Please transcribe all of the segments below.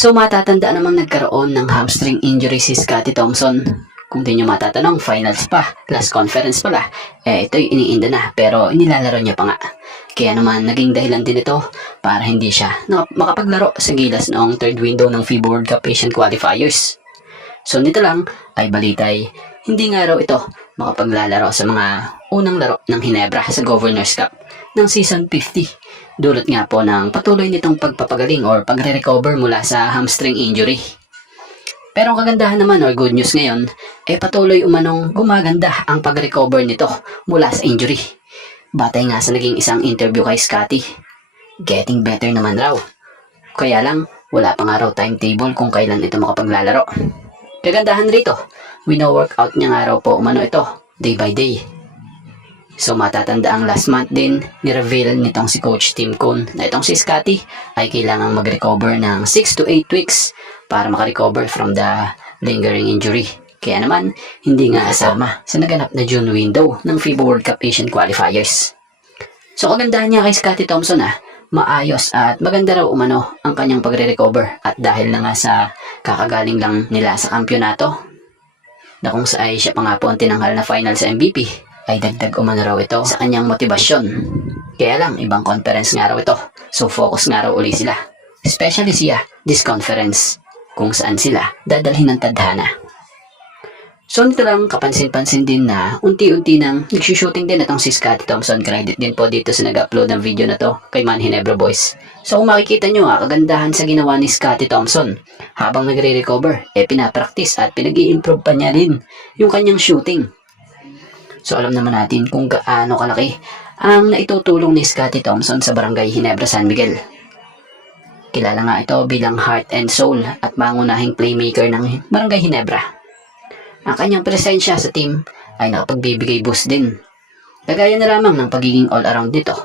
So matatanda namang nagkaroon ng hamstring injury si Scottie Thompson. Kung di nyo matatanong, finals pa, last conference pala, ito'y iniinda na pero inilalaro niya pa nga. Kaya naman naging dahilan din ito para hindi siya makapaglaro sa gilas noong third window ng FIBA World Cup Asian Qualifiers. So nito lang ay balitay, hindi nga raw ito makapaglalaro sa mga unang laro ng Hinebra sa Governors Cup ng season 50. Dulot nga po ng patuloy nitong pagpapagaling or pagre-recover mula sa hamstring injury. Pero ang kagandahan naman or good news ngayon, patuloy umanong gumaganda ang pag-recover nito mula sa injury. Batay nga sa naging isang interview kay Scottie, getting better naman raw. Kaya lang, wala pa nga raw timetable kung kailan ito makapaglalaro. Kagandahan rito, wino-workout niya nga raw po umano ito, day by day. So matatanda ang last month din, ni-reveal nitong si Coach Tim Cone na itong si Scottie ay kailangang mag-recover ng 6 to 8 weeks para makarecover from the lingering injury. Kaya naman, hindi nga asama sa naganap na June window ng FIBA World Cup Asian Qualifiers. So kagandahan niya kay Scottie Thompson maayos at maganda raw umano ang kanyang pagre-recover at dahil na nga sa kakagaling lang nila sa kampyonato na kung saan siya pa nga po ang tinanghal na final sa MVP ay dagdag umano raw ito sa kanyang motibasyon. Kaya lang, ibang conference nga raw ito, so focus nga raw uli sila, especially siya, this conference, kung saan sila dadalhin ng tadhana. So nito lang kapansin-pansin din na unti-unti nang nagsushooting din itong si Scottie Thompson. Credit din po dito sa nag-upload ng video na to kay Man Hinebra Boys. So kung makikita nyo kagandahan sa ginawa ni Scottie Thompson habang nagre-recover, pinapractice at pinag-i-improve pa niya rin yung kanyang shooting. So alam naman natin kung gaano kalaki ang naitutulong ni Scottie Thompson sa Barangay Hinebra San Miguel. Kilala nga ito bilang heart and soul at mangunahing playmaker ng Barangay Hinebra. Ang kanyang presensya sa team ay nakapagbibigay boost din. Kagaya na lamang ng pagiging all-around nito.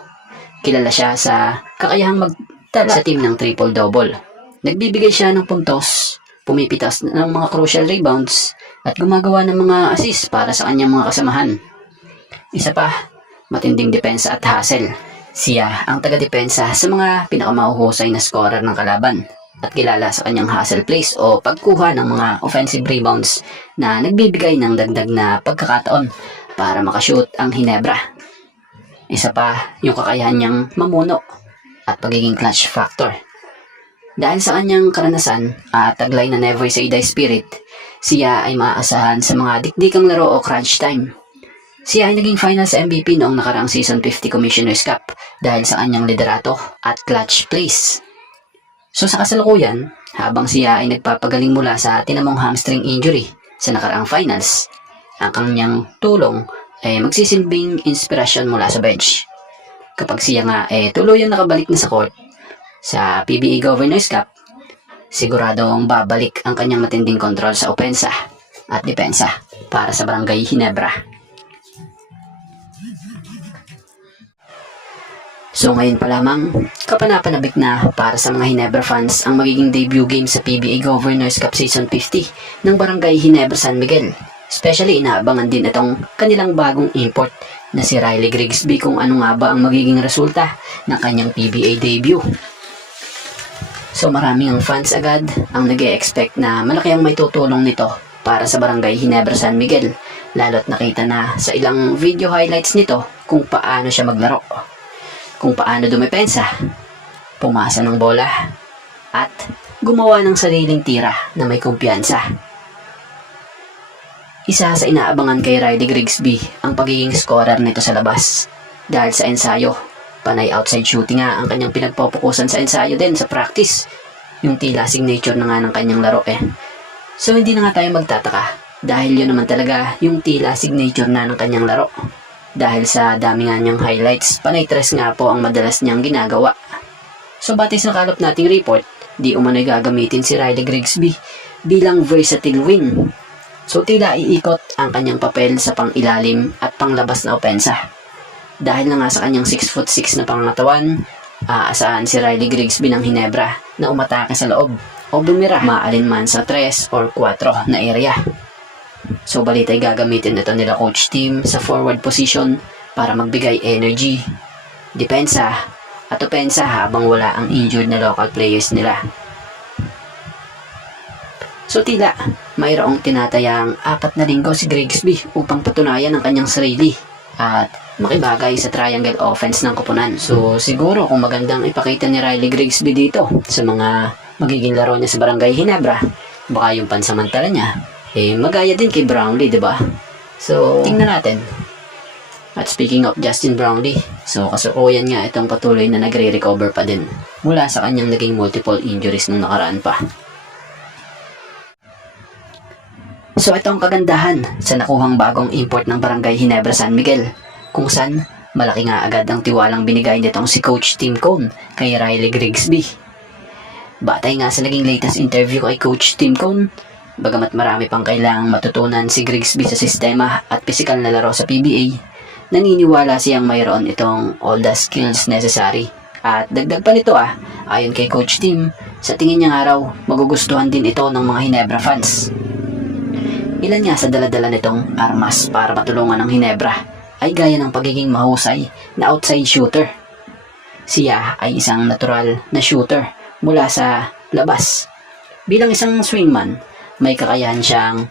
Kilala siya sa kakayahang magtala sa team ng triple-double. Nagbibigay siya ng puntos, pumipitas ng mga crucial rebounds, at gumagawa ng mga assist para sa kanyang mga kasamahan. Isa pa, matinding depensa at hustle. Siya ang taga-depensa sa mga pinakamahuhusay na scorer ng kalaban at kilala sa kanyang hustle plays o pagkuha ng mga offensive rebounds na nagbibigay ng dagdag na pagkakataon para makashoot ang Hinebra. Isa pa, yung kakayahan niyang mamuno at pagiging clutch factor. Dahil sa kanyang karanasan at taglay na never say die spirit, siya ay maaasahan sa mga dikdikang laro o crunch time. Siya ay naging final sa MVP noong nakaraang Season 50 Commissioner's Cup dahil sa kanyang liderato at clutch plays. So sa kasalukuyan, habang siya ay nagpapagaling mula sa tinamong hamstring injury sa nakaraang finals, ang kanyang tulong ay magsisilbing inspirasyon mula sa bench. Kapag siya nga tuluyang nakabalik na sa court sa PBA Governors Cup, siguradong babalik ang kanyang matinding kontrol sa opensa at depensa para sa Barangay Hinebra. So ngayon pa lamang, kapanapanabik na para sa mga Hinebra fans ang magiging debut game sa PBA Governors Cup Season 50 ng Barangay Hinebra San Miguel. Especially inaabangan din itong kanilang bagong import na si Riley Grigsby kung ano nga ba ang magiging resulta ng kanyang PBA debut. So maraming ang fans agad ang nag-e-expect na malaki ang may tutulong nito para sa Barangay Hinebra San Miguel, lalo't nakita na sa ilang video highlights nito kung paano siya maglaro, kung paano dumepensa, pumasa ng bola, at gumawa ng sariling tira na may kumpiyansa. Isa sa inaabangan kay Riley Grigsby ang pagiging scorer nito sa labas dahil sa ensayo. Panay outside shooting nga ang kanyang pinagpopokusan sa ensayo din sa practice. Yung tila signature na nga ng kanyang laro So hindi na nga tayo magtataka dahil yun naman talaga yung tila signature na ng kanyang laro. Dahil sa dami nga niyang highlights, panay tres nga po ang madalas niyang ginagawa. So batay sa nakalap nating report, di umano'y gagamitin si Riley Grigsby bilang versatile wing. So tila iikot ang kanyang papel sa pang-ilalim at panglabas na opensa. Dahil na nga sa kanyang 6'6" na pangangatawan, aasahan si Riley Grigsby ng Hinebra na umatake sa loob o bumira maalinman sa 3 or 4 na area. So balitay gagamitin ito nila Coach Tim sa forward position para magbigay energy, depensa at opensa habang wala ang injured na local players nila. So tila, mayroong tinatayang 4 na linggo si Grigsby upang patunayan ang kanyang sarili at makibagay sa triangle offense ng koponan. So siguro kung magandang ipakita ni Riley Grigsby dito sa mga magiging laro niya sa Barangay Ginebra, baka yung pansamantala niya, magaya din kay Brownlee, diba? So tingnan natin. At speaking of Justin Brownlee, so kasalukuyan nga itong patuloy na nagre-recover pa din mula sa kanyang naging multiple injuries nung nakaraan pa. So ito ang kagandahan sa nakuhang bagong import ng Barangay Ginebra San Miguel, kung saan malaki nga agad ang tiwalang binigay nitong si Coach Tim Cone kay Riley Grigsby. Batay nga sa naging latest interview kay Coach Tim Cone, bagamat marami pang kailangang matutunan si Grigsby sa sistema at pisikal na laro sa PBA, naniniwala siyang mayroon itong all the skills necessary. At dagdag pa nito ayon kay Coach Tim, sa tingin niyang araw, magugustuhan din ito ng mga Ginebra fans. Ilan nga sa daladala nitong armas para matulungan ng Ginebra ay gaya ng pagiging mahusay na outside shooter. Siya ay isang natural na shooter mula sa labas. Bilang isang swingman, may kakayahan siyang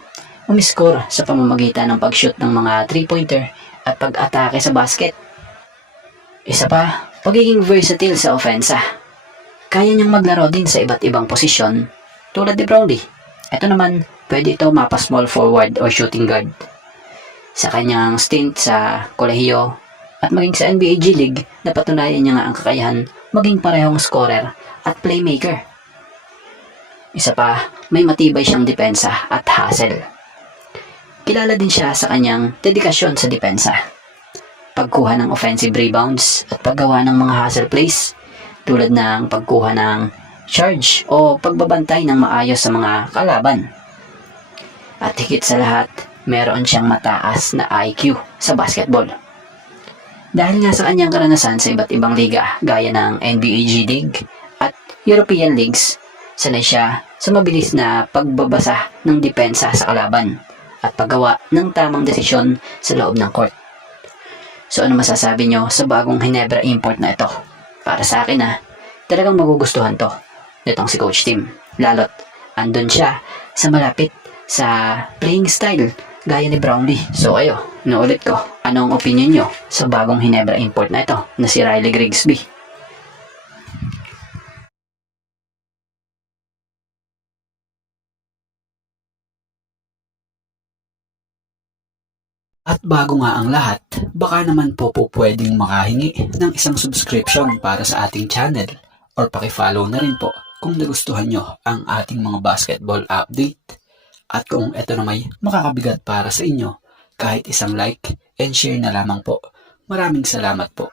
umiscore sa pamamagitan ng pag-shoot ng mga 3-pointer at pag-atake sa basket. Isa pa, pagiging versatile sa ofensa. Kaya niyang maglaro din sa iba't ibang posisyon tulad ni Brownlee. Ito naman, pwede ito mapa small forward o shooting guard. Sa kanyang stint sa kolehiyo at maging sa NBA G League, napatunayan niya nga ang kakayahan maging parehong scorer at playmaker. Isa pa, may matibay siyang depensa at hustle. Kilala din siya sa kanyang dedikasyon sa depensa, pagkuha ng offensive rebounds at paggawa ng mga hustle plays tulad ng pagkuha ng charge o pagbabantay ng maayos sa mga kalaban. At higit sa lahat, meron siyang mataas na IQ sa basketball. Dahil nga sa kanyang karanasan sa iba't ibang liga gaya ng NBA G League at European Leagues, sanay siya sa mabilis na pagbabasa ng depensa sa kalaban at paggawa ng tamang desisyon sa loob ng court. So ano masasabi nyo sa bagong Ginebra import na ito? Para sa akin talagang magugustuhan to nitong si Coach Tim. Lalo't andun siya sa malapit sa playing style gaya ni Brownlee. So kayo, naulit ko, anong opinion nyo sa bagong Ginebra import na ito na si Riley Grigsby? At bago nga ang lahat, baka naman po pwedeng makahingi ng isang subscription para sa ating channel or pakifollow na rin po kung nagustuhan nyo ang ating mga basketball update. At kung ito na may makakabigat para sa inyo, kahit isang like and share na lamang po. Maraming salamat po.